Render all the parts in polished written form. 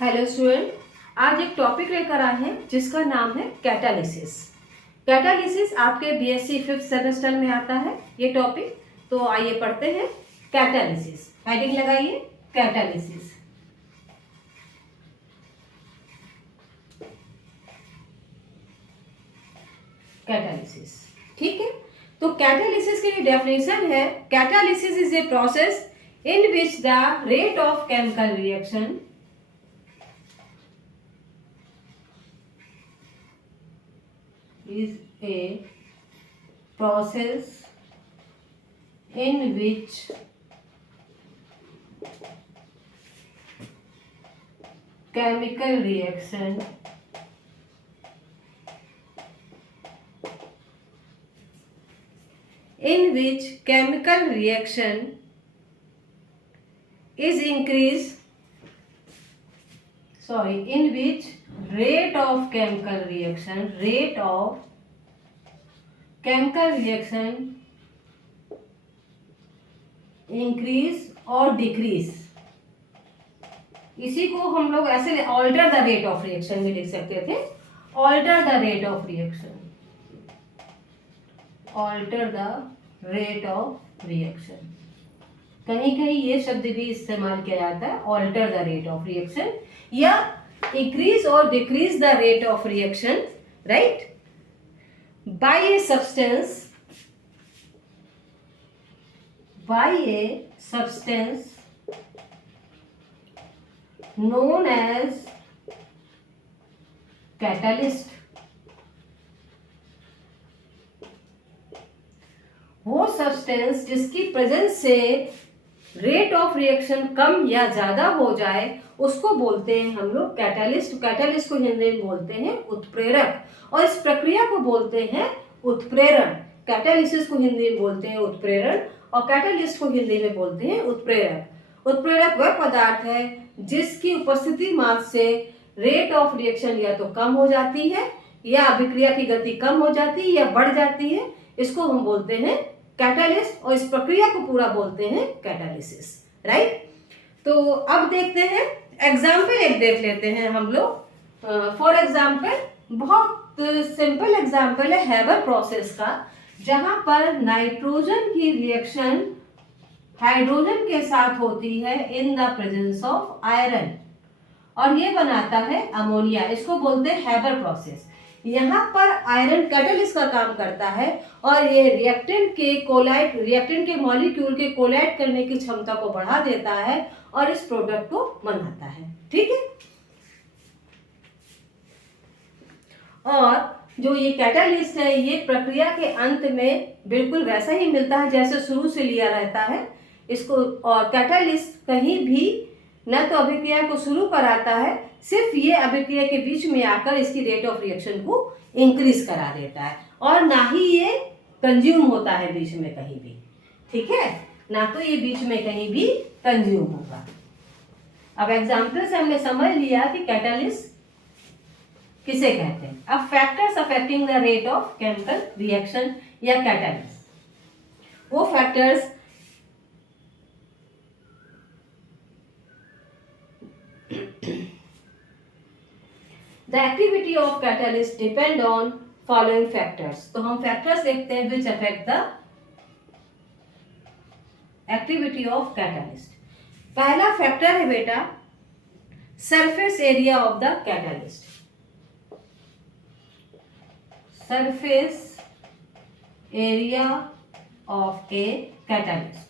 Hello student, आज एक topic लेकर आए हैं जिसका नाम है कैटालिसिस। कैटालिसिस आपके बीएससी 5th सेमेस्टर में आता है ये टॉपिक। तो आइए पढ़ते हैं कैटालिसिस। हेडिंग लगाइए कैटालिसिस। कैटालिसिस, ठीक है। तो कैटालिसिस की डेफिनेशन है, catalysis is a process in which the rate of chemical reaction is a process in which chemical reaction is increased, in which rate of chemical reaction increase और decrease. इसी को हम लोग ऐसे alter the rate of reaction भी लिख सकते थे। Alter the rate of reaction, alter the rate of reaction, कहीं कहीं ये शब्द भी इस्तेमाल किया जाता है, alter the rate of reaction या इंक्रीज और decrease the rate of reaction, right, by a substance known as catalyst। वो सब्सटेंस जिसकी प्रेजेंस से रेट ऑफ रिएक्शन कम या ज्यादा हो जाए उसको बोलते हैं हम लोग कैटालिस्ट। कैटालिस्ट को हिंदी में बोलते हैं उत्प्रेरक, और इस प्रक्रिया को बोलते हैं उत्प्रेरण। कैटालिसिस को हिंदी में बोलते हैं उत्प्रेरण और कैटालिस्ट को हिंदी में बोलते हैं उत्प्रेरक। उत्प्रेरक वह पदार्थ है जिसकी उपस्थिति मात्र से रेट ऑफ रिएक्शन या तो कम हो जाती है या अभिक्रिया की गति कम हो जाती है या बढ़ जाती है, इसको हम बोलते हैं कैटालिस्ट, और इस प्रक्रिया को पूरा बोलते हैं कैटालिसिस, राइट। तो अब देखते हैं एग्जाम्पल एक देख लेते हैं हम लोग। फॉर एग्जाम्पल, बहुत सिंपल एग्जाम्पल है हैबर प्रोसेस का, जहां पर नाइट्रोजन की रिएक्शन हाइड्रोजन के साथ होती है in the presence of iron और ये बनाता है अमोनिया। इसको बोलते हैं हैबर प्रोसेस। यहाँ पर आयरन कैटलिस्ट का काम करता है और ये रिएक्टेंट के मॉलिक्यूल के कोलाइड करने की क्षमता को बढ़ा देता है और इस प्रोडक्ट को बनाता है, ठीक है। और जो ये कैटालिस्ट है ये प्रक्रिया के अंत में बिल्कुल वैसा ही मिलता है जैसे शुरू से लिया रहता है इसको। और कैटालिस्ट कहीं भी न तो अभिक्रिया को शुरू कराता है, सिर्फ ये अभिक्रिया के बीच में आकर इसकी रेट ऑफ रिएक्शन को इंक्रीज करा देता है, और ना ही ये कंज्यूम होता है बीच में कहीं भी, ठीक है, ना तो ये बीच में कहीं भी कंज्यूम होगा। अब एग्जाम्पल से हमने समझ लिया कि कैटालिस्ट किसे कहते हैं। अब factors affecting the rate of chemical reaction या कैटालिस्ट, वो factors The activity of catalyst depend on following factors। तो हम फैक्टर्स देखते हैं which affect the activity of catalyst। पहला फैक्टर है बेटा surface area of the catalyst. Surface area of a catalyst.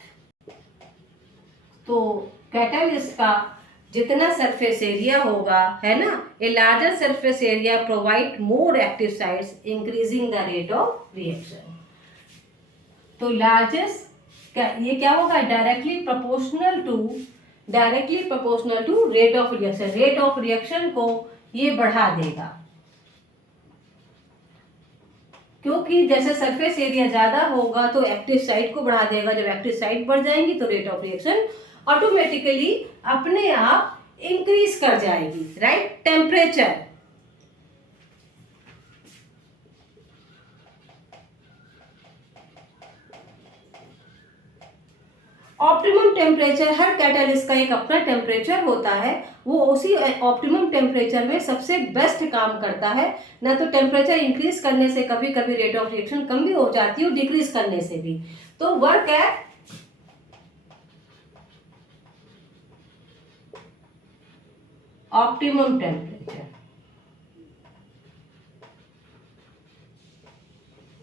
तो कैटालिस्ट का जितना सरफेस एरिया होगा, है ना, a larger surface area provide more active sites increasing the rate of reaction. तो लार्जेस्ट ये क्या होगा, directly proportional to rate of reaction. Rate of reaction को ये बढ़ा देगा, क्योंकि जैसे सरफेस एरिया ज्यादा होगा तो एक्टिव साइट को बढ़ा देगा। जब एक्टिव साइट बढ़ जाएंगी तो रेट ऑफ रिएक्शन ऑटोमेटिकली अपने आप इंक्रीज कर जाएगी, राइट। टेम्परेचर, ऑप्टिमम टेम्परेचर, हर कैटालिस्ट का एक अपना टेम्परेचर होता है, वो उसी ऑप्टिमम टेम्परेचर में सबसे बेस्ट काम करता है। ना तो टेम्परेचर इंक्रीज करने से कभी कभी रेट ऑफ रिएक्शन कम भी हो जाती है, डिक्रीज करने से भी। तो वर्क एट ऑप्टिमम टेम्परेचर,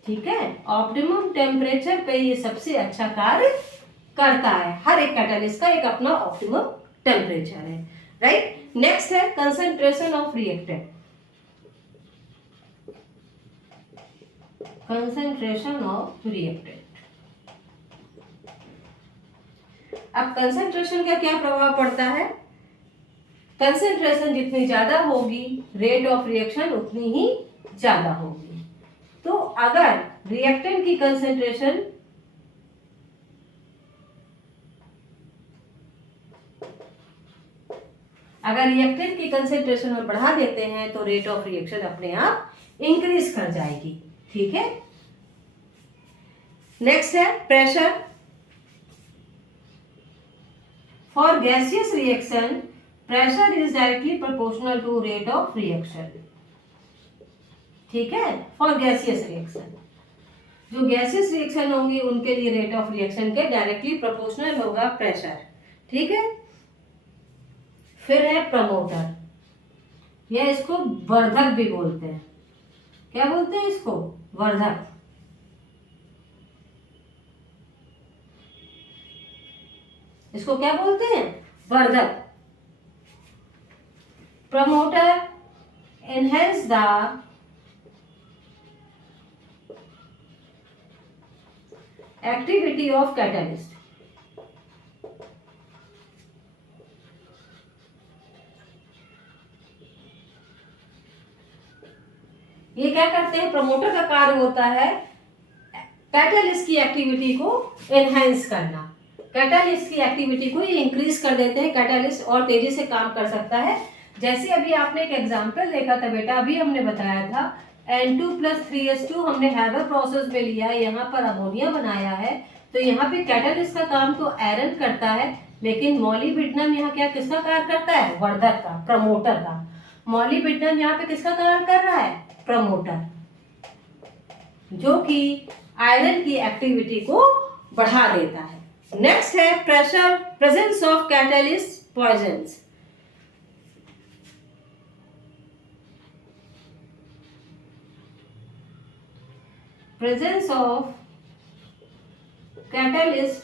ठीक है, ऑप्टिमम टेम्परेचर पे ये सबसे अच्छा कार्य करता है। हर एक कैटालिस्ट का एक अपना ऑप्टिमम टेम्परेचर है, राइट। नेक्स्ट है concentration of reactant. Concentration of reactant, अब कंसंट्रेशन का क्या प्रभाव पड़ता है? कंसंट्रेशन जितनी ज्यादा होगी, रेट ऑफ रिएक्शन उतनी ही ज्यादा होगी। तो अगर रिएक्टेंट की कंसंट्रेशन में बढ़ा देते हैं तो रेट ऑफ रिएक्शन अपने आप इंक्रीज कर जाएगी, ठीक है। नेक्स्ट है pressure. For gaseous reaction pressure is directly proportional to rate of reaction, ठीक है। फॉर गैसियस रिएक्शन, जो गैसियस रिएक्शन होंगी उनके लिए रेट ऑफ रिएक्शन के डायरेक्टली प्रोपोर्शनल होगा प्रेशर, ठीक है। फिर है प्रमोटर, या इसको वर्धक भी बोलते हैं। क्या बोलते हैं इसको? वर्धक। इसको क्या बोलते हैं? वर्धक। Promoter enhance the activity of catalyst. ये क्या करते हैं? प्रमोटर का कार्य होता है कैटलिस्ट की एक्टिविटी को एनहांस करना, कैटलिस्ट की एक्टिविटी को ये इंक्रीज कर देते हैं, कैटलिस्ट और तेजी से काम कर सकता है। जैसे अभी आपने एक एग्जांपल देखा था बेटा, अभी हमने बताया था N2+3S2 हमने हैबर प्रोसेस में लिया, यहाँ पर अमोनिया बनाया है, तो यहाँ पे कैटलिस्ट का काम तो आयरन करता है, लेकिन मॉलिब्डेनम यहाँ क्या किसका कार्य करता है? वर्धक का, प्रमोटर का। मॉलिब्डेनम यहाँ पे किसका कार्य कर रहा है? प्रमोटर, जो कि आयरन की एक्टिविटी को बढ़ा देता है। नेक्स्ट है pressure, presence of catalyst poisons. Presence of catalyst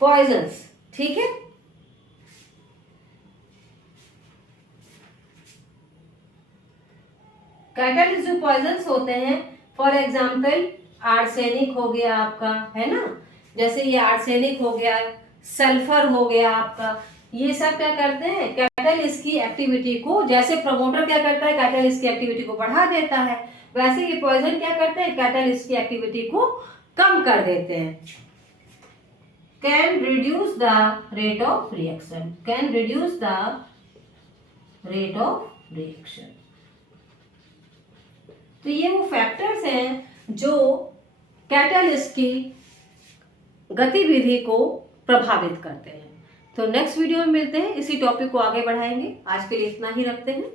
poisons, ठीक है। कैटलिस्ट जो पॉइजन्स होते हैं, फॉर एग्जाम्पल आर्सेनिक हो गया आपका, है ना, जैसे ये आर्सेनिक हो गया, सल्फर हो गया आपका, ये सब क्या करते हैं? कैटलिस्ट की एक्टिविटी को, जैसे प्रमोटर क्या करता है? कैटलिस्ट की एक्टिविटी को बढ़ा देता है, वैसे ये पॉइजन क्या करते हैं? कैटलिस्ट की एक्टिविटी को कम कर देते हैं। Can reduce the rate of reaction, can reduce the rate of reaction. तो ये वो फैक्टर्स हैं जो कैटलिस्ट की गतिविधि को प्रभावित करते हैं। तो नेक्स्ट वीडियो में मिलते हैं, इसी टॉपिक को आगे बढ़ाएंगे। आज के लिए इतना ही रखते हैं।